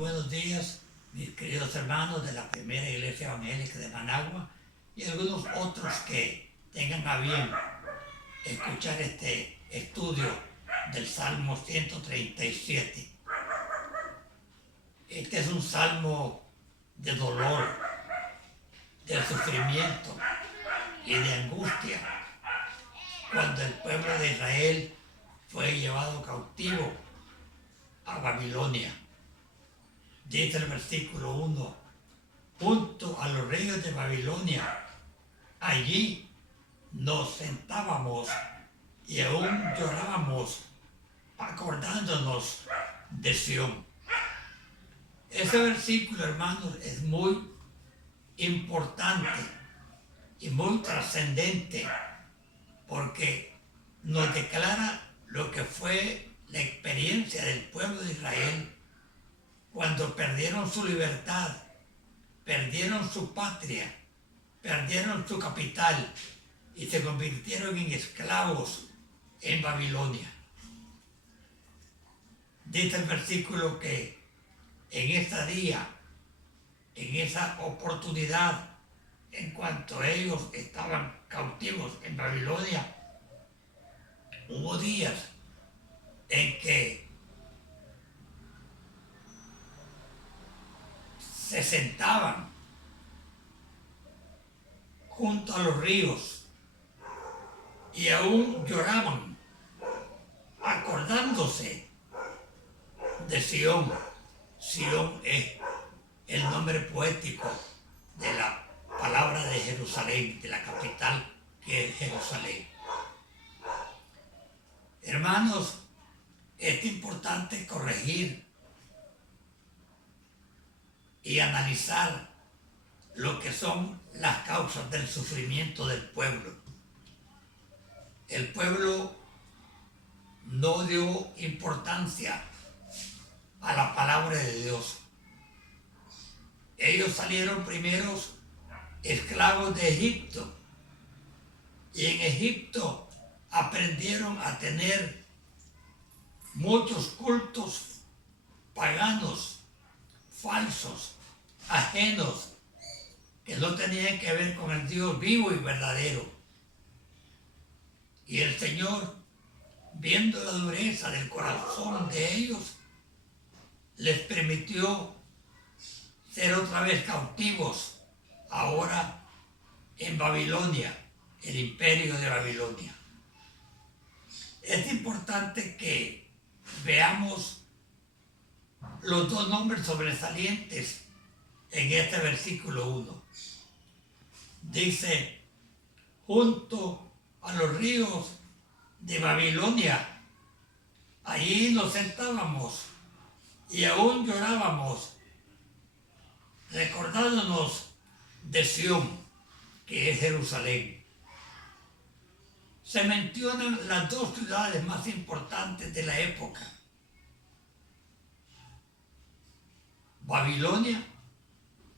buenos días, mis queridos hermanos de la Primera Iglesia Evangélica de Managua y algunos otros que tengan a bien escuchar este estudio del Salmo 137. Este es un salmo de dolor, de sufrimiento y de angustia cuando el pueblo de Israel fue llevado cautivo a Babilonia. Dice el versículo 1, junto a los ríos de Babilonia, allí nos sentábamos y aún llorábamos acordándonos de Sión. Ese versículo, hermanos, es muy importante y muy trascendente porque nos declara lo que fue la experiencia del pueblo de Israel cuando perdieron su libertad, perdieron su patria, perdieron su capital y se convirtieron en esclavos en Babilonia. Dice el versículo que en ese día, en esa oportunidad, en cuanto ellos estaban cautivos en Babilonia, hubo días en que se sentaban junto a los ríos y aún lloraban, acordándose de Sión. Sión es el nombre poético de la palabra de Jerusalén, de la capital que es Jerusalén. Hermanos, es importante corregir y analizar lo que son las causas del sufrimiento del pueblo. El pueblo no dio importancia a la palabra de Dios. Ellos salieron primeros esclavos de Egipto y en Egipto aprendieron a tener muchos cultos paganos, falsos, ajenos, que no tenían que ver con el Dios vivo y verdadero. Y el Señor, viendo la dureza del corazón de ellos, les permitió ser otra vez cautivos, ahora en Babilonia, el imperio de Babilonia. Es importante que veamos los dos nombres sobresalientes en este versículo 1. Dice, junto a los ríos de Babilonia, allí nos sentábamos y aún llorábamos, recordándonos de Sión, que es Jerusalén. Se mencionan las dos ciudades más importantes de la época. Babilonia,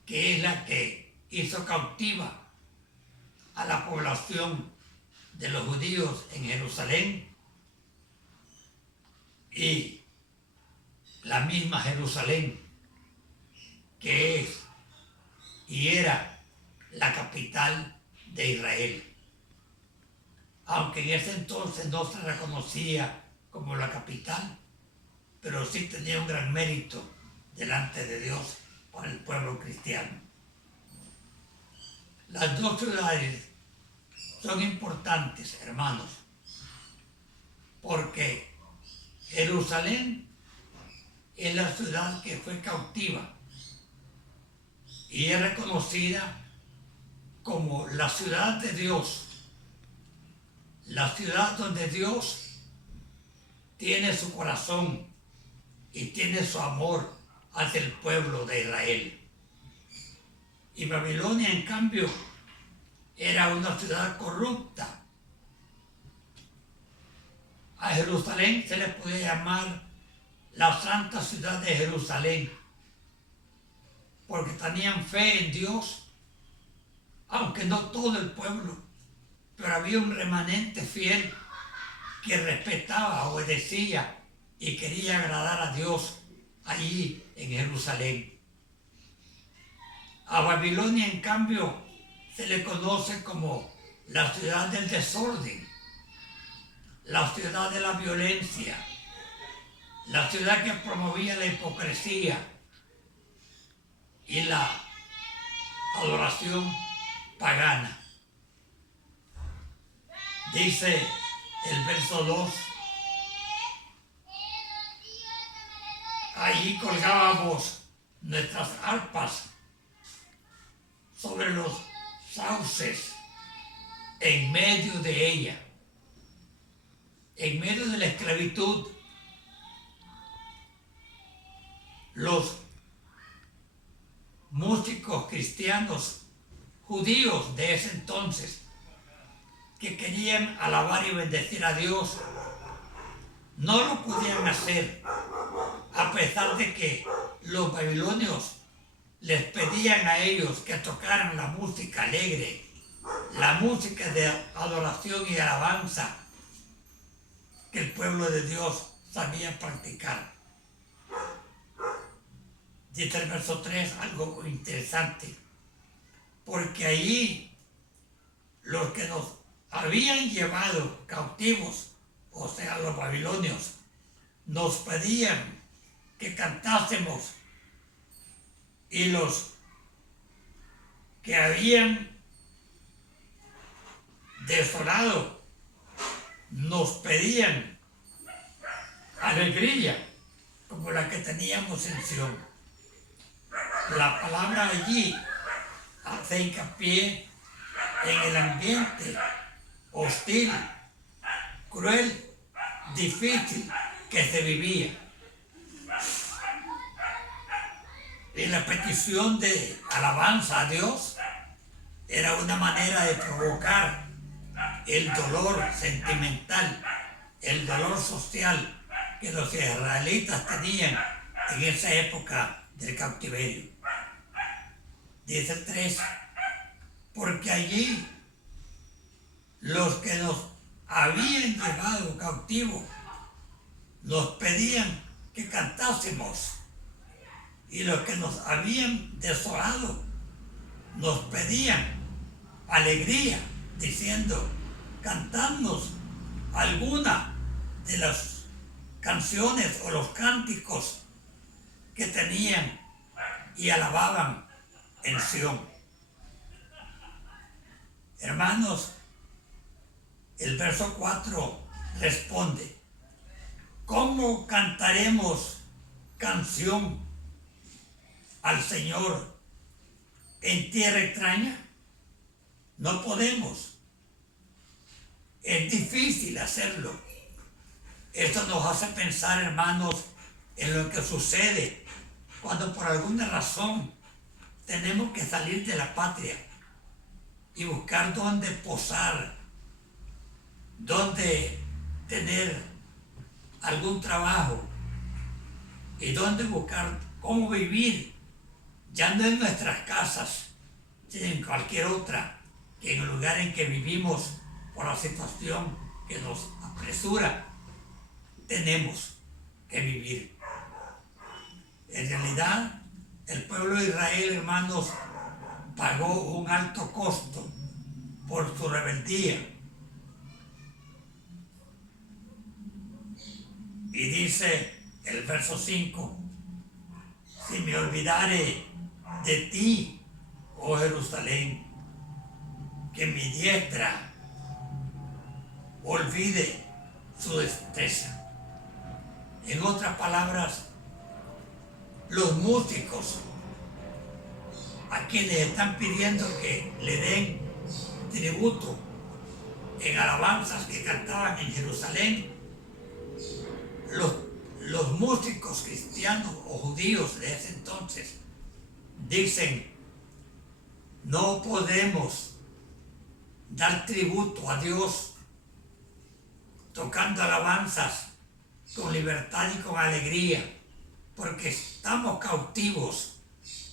que es la que hizo cautiva a la población de los judíos en Jerusalén, y la misma Jerusalén, que es y era la capital de Israel. Aunque en ese entonces no se reconocía como la capital, pero sí tenía un gran mérito delante de Dios para el pueblo cristiano. Las dos ciudades son importantes, hermanos, porque Jerusalén es la ciudad que fue cautiva y es reconocida como la ciudad de Dios, la ciudad donde Dios tiene su corazón y tiene su amor hacia el pueblo de Israel. Y Babilonia, en cambio, era una ciudad corrupta. A Jerusalén se le podía llamar la santa ciudad de Jerusalén, porque tenían fe en Dios, aunque no todo el pueblo, pero había un remanente fiel que respetaba, obedecía y quería agradar a Dios allí en Jerusalén. A Babilonia, en cambio, se le conoce como la ciudad del desorden, la ciudad de la violencia, la ciudad que promovía la hipocresía y la adoración pagana. Dice el verso 2, allí colgábamos nuestras arpas sobre los sauces, en medio de ella, en medio de la esclavitud. Los músicos cristianos judíos de ese entonces, que querían alabar y bendecir a Dios, no lo podían hacer, a pesar de que los babilonios les pedían a ellos que tocaran la música alegre, la música de adoración y alabanza que el pueblo de Dios sabía practicar. Dice el verso 3 algo interesante, porque allí los que nos habían llevado cautivos, o sea, los babilonios, nos pedían que cantásemos, y los que habían desolado nos pedían alegría como la que teníamos en Sión. La palabra allí hace hincapié en el ambiente hostil, cruel, difícil que se vivía. Y la petición de alabanza a Dios era una manera de provocar el dolor sentimental, el dolor social que los israelitas tenían en esa época del cautiverio. Dice el 3, porque allí los que nos habían llevado cautivos nos pedían que cantásemos, y los que nos habían desolado nos pedían alegría, diciendo, cantadnos alguna de las canciones o los cánticos que tenían y alababan en Sión. Hermanos, el verso 4 responde, ¿cómo cantaremos canción al Señor en tierra extraña? No podemos. Es difícil hacerlo. Esto nos hace pensar, hermanos, en lo que sucede cuando por alguna razón tenemos que salir de la patria y buscar dónde posar, dónde tener algún trabajo y dónde buscar cómo vivir, ya no en nuestras casas, sino en cualquier otra, que en el lugar en que vivimos por la situación que nos apresura, tenemos que vivir. En realidad, el pueblo de Israel, hermanos, pagó un alto costo por su rebeldía. Y dice el verso 5, si me olvidare de ti, oh Jerusalén, que mi diestra olvide su destreza. En otras palabras, los músicos a quienes están pidiendo que le den tributo en alabanzas que cantaban en Jerusalén, los músicos cristianos o judíos de ese entonces dicen, no podemos dar tributo a Dios tocando alabanzas con libertad y con alegría, porque estamos cautivos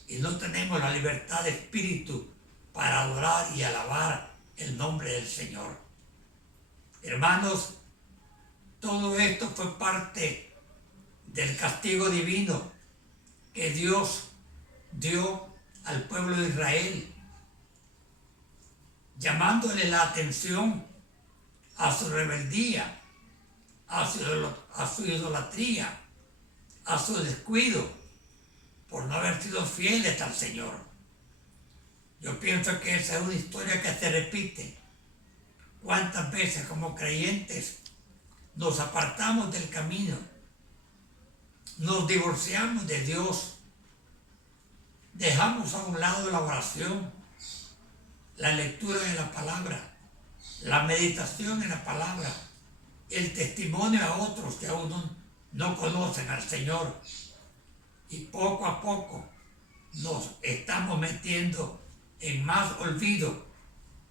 y no tenemos la libertad de espíritu para adorar y alabar el nombre del Señor. Hermanos, todo esto fue parte del castigo divino que Dios dio al pueblo de Israel, llamándole la atención a su rebeldía, a su idolatría, a su descuido, por no haber sido fieles al Señor. Yo pienso que esa es una historia que se repite. ¿Cuántas veces como creyentes nos apartamos del camino, nos divorciamos de Dios, dejamos a un lado la oración, la lectura de la palabra, la meditación en la palabra, el testimonio a otros que aún no conocen al Señor? Y poco a poco nos estamos metiendo en más olvido,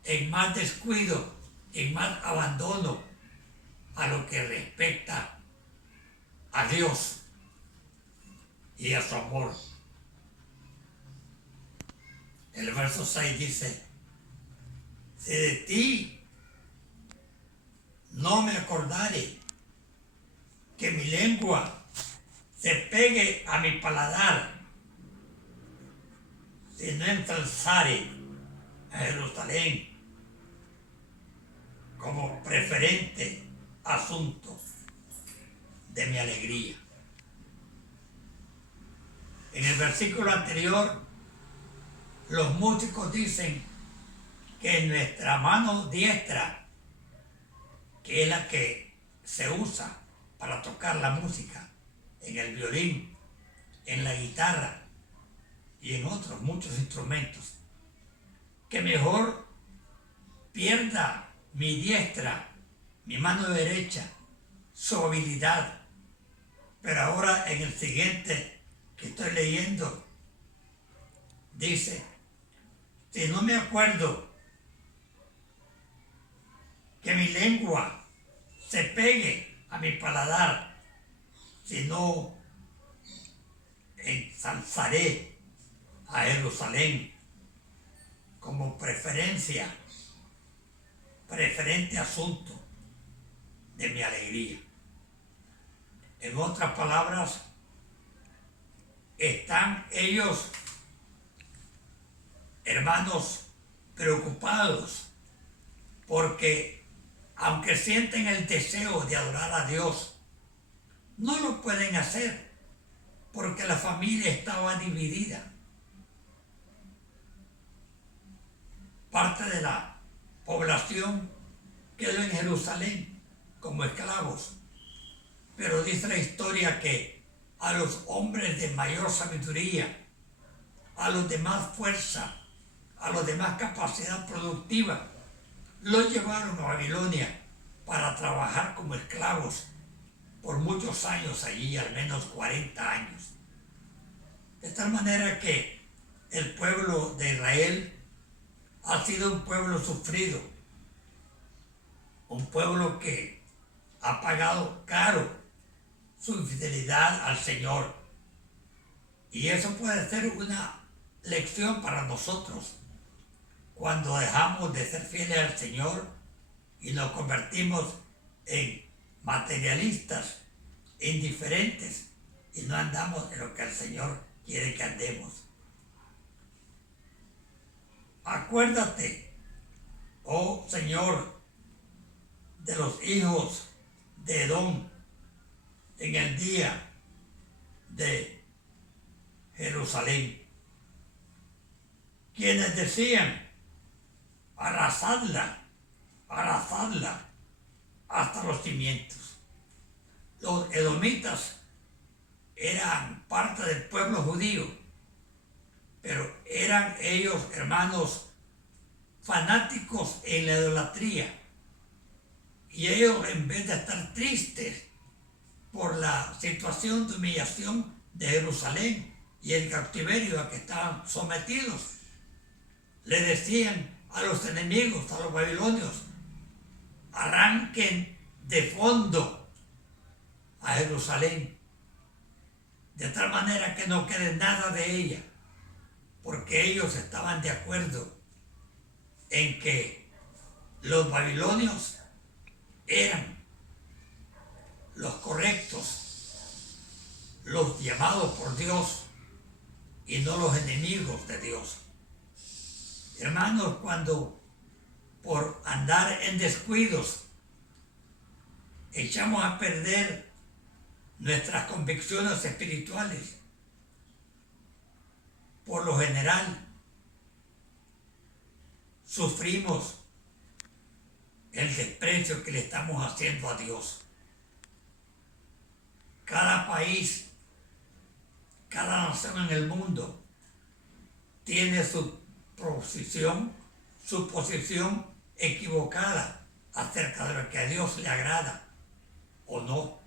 en más descuido, en más abandono a lo que respecta a Dios y a su amor. El verso 6 dice: si de ti no me acordare, que mi lengua se pegue a mi paladar, si no ensalzare a Jerusalén como preferente asunto de mi alegría. En el versículo anterior, los músicos dicen que nuestra mano diestra, que es la que se usa para tocar la música, en el violín, en la guitarra y en otros muchos instrumentos, que mejor pierda mi diestra, mi mano derecha, su habilidad. Pero ahora en el siguiente que estoy leyendo, dice: si no me acuerdo, que mi lengua se pegue a mi paladar, si no ensalzaré a Jerusalén como preferente asunto de mi alegría. En otras palabras, están ellos, hermanos, preocupados porque aunque sienten el deseo de adorar a Dios, no lo pueden hacer porque la familia estaba dividida. Parte de la población quedó en Jerusalén como esclavos, pero dice la historia que a los hombres de mayor sabiduría, a los de más fuerza, a los de más capacidad productiva, los llevaron a Babilonia para trabajar como esclavos por muchos años allí, al menos 40 años. De tal manera que el pueblo de Israel ha sido un pueblo sufrido, un pueblo que ha pagado caro su infidelidad al Señor. Y eso puede ser una lección para nosotros cuando dejamos de ser fieles al Señor y nos convertimos en materialistas, indiferentes, y no andamos en lo que el Señor quiere que andemos. Acuérdate, oh Señor, de los hijos de Edom en el día de Jerusalén, quienes decían: arrasadla, arrasadla hasta los cimientos. Los edomitas eran parte del pueblo judío, pero eran ellos, hermanos, fanáticos en la idolatría. Y ellos, en vez de estar tristes por la situación de humillación de Jerusalén y el cautiverio a que estaban sometidos, le decían a los enemigos, a los babilonios: arranquen de fondo a Jerusalén, de tal manera que no quede nada de ella, porque ellos estaban de acuerdo en que los babilonios eran los correctos, los llamados por Dios y no los enemigos de Dios. Hermanos, cuando por andar en descuidos echamos a perder nuestras convicciones espirituales, por lo general sufrimos el desprecio que le estamos haciendo a Dios. Cada país, cada nación en el mundo tiene su posición equivocada acerca de lo que a Dios le agrada o no.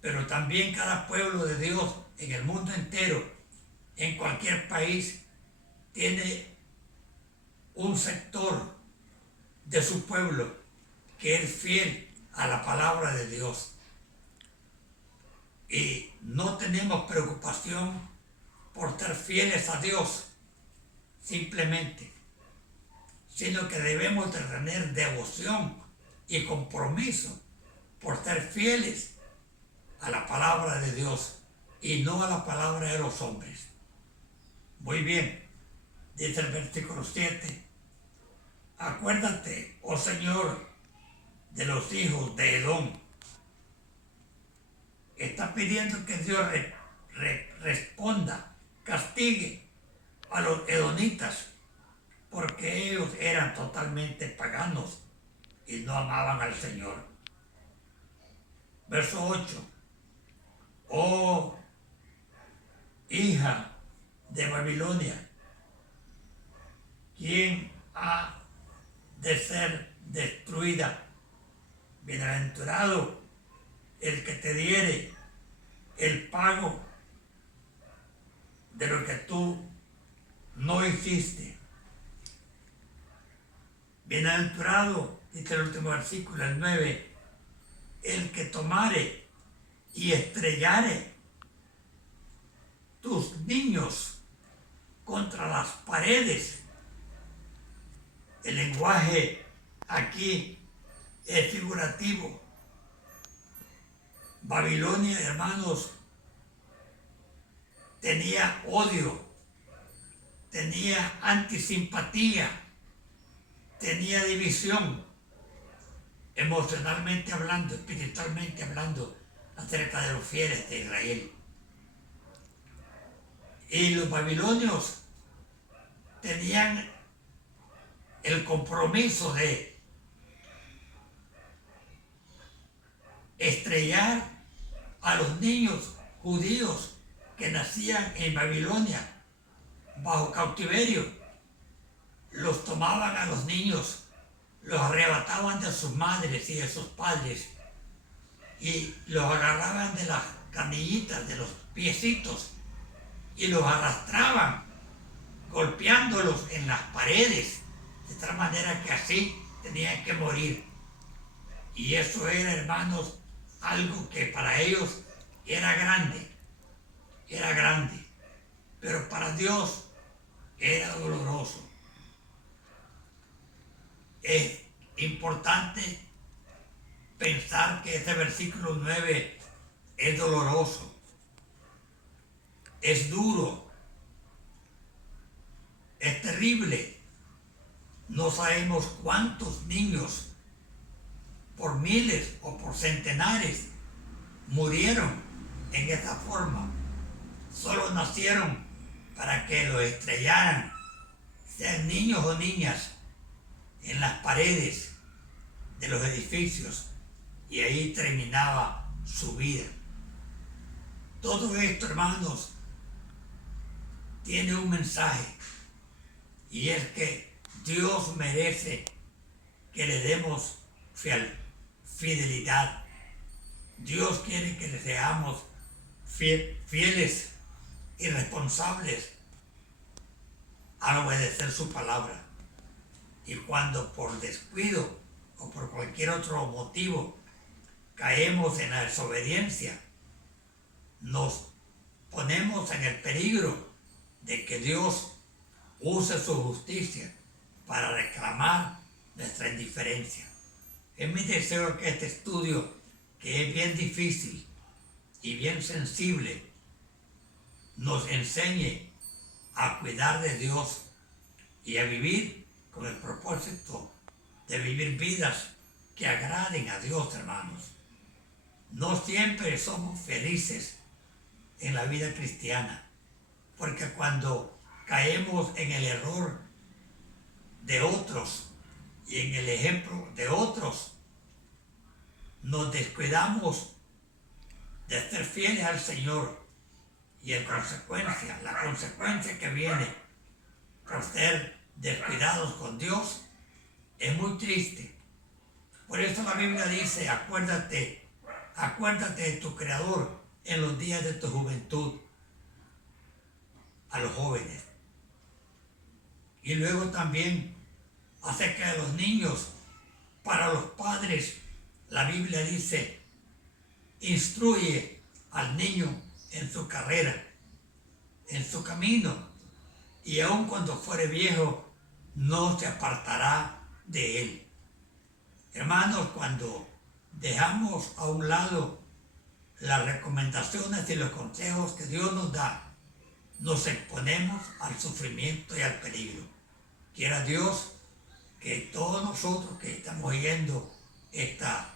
Pero también cada pueblo de Dios en el mundo entero, en cualquier país, tiene un sector de su pueblo que es fiel a la palabra de Dios. Y no tenemos preocupación por ser fieles a Dios simplemente, sino que debemos de tener devoción y compromiso por ser fieles a la palabra de Dios y no a la palabra de los hombres. Muy bien, dice el versículo 7, acuérdate, oh Señor, de los hijos de Edom. Está pidiendo que Dios responda, castigue a los edomitas, porque ellos eran totalmente paganos y no amaban al Señor. Verso 8, oh hija de Babilonia, ¿quién ha de ser destruida? Bienaventurado el que te diere el pago de lo que tú no hiciste. Bienaventurado, dice el último versículo, el 9, el que tomare y estrellare tus niños contra las paredes. El lenguaje aquí es figurativo. Babilonia, hermanos, tenía odio, tenía antisimpatía, tenía división, emocionalmente hablando, espiritualmente hablando, acerca de los fieles de Israel. Y los babilonios tenían el compromiso de estrellar a los niños judíos que nacían en Babilonia bajo cautiverio. Los tomaban a los niños, los arrebataban de sus madres y de sus padres y los agarraban de las canillitas, de los piecitos y los arrastraban, golpeándolos en las paredes, de tal manera que así tenían que morir. Y eso era, hermanos, algo que para ellos era grande, pero para Dios era doloroso. Es importante pensar que este versículo 9 es doloroso, es duro, es terrible. No sabemos cuántos niños, por miles o por centenares, murieron en esta forma. Solo nacieron para que los estrellaran, sean niños o niñas, en las paredes de los edificios, y ahí terminaba su vida. Todo esto, hermanos, tiene un mensaje, y es que Dios merece que le demos fidelidad. Dios quiere que le seamos fieles y responsables al obedecer su palabra. Y cuando por descuido o por cualquier otro motivo caemos en la desobediencia, nos ponemos en el peligro de que Dios use su justicia para reclamar nuestra indiferencia. Es mi deseo que este estudio, que es bien difícil y bien sensible, nos enseñe a cuidar de Dios y a vivir con el propósito de vivir vidas que agraden a Dios, hermanos. No siempre somos felices en la vida cristiana, porque cuando caemos en el error de otros y en el ejemplo de otros, nos descuidamos de ser fieles al Señor, y en consecuencia, la consecuencia que viene por ser descuidados con Dios es muy triste. Por eso la Biblia dice, acuérdate de tu Creador en los días de tu juventud, a los jóvenes. Y luego también acerca de los niños, para los padres, la Biblia dice, instruye al niño en su carrera, en su camino, y aun cuando fuere viejo, no se apartará de él. Hermanos, cuando dejamos a un lado las recomendaciones y los consejos que Dios nos da, nos exponemos al sufrimiento y al peligro. Quiera Dios que todos nosotros que estamos oyendo esta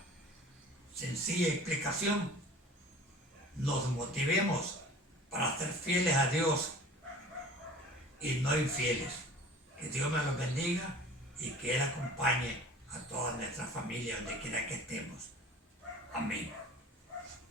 sencilla explicación, nos motivemos para ser fieles a Dios y no infieles. Que Dios me los bendiga y que Él acompañe a toda nuestra familia donde quiera que estemos. Amén.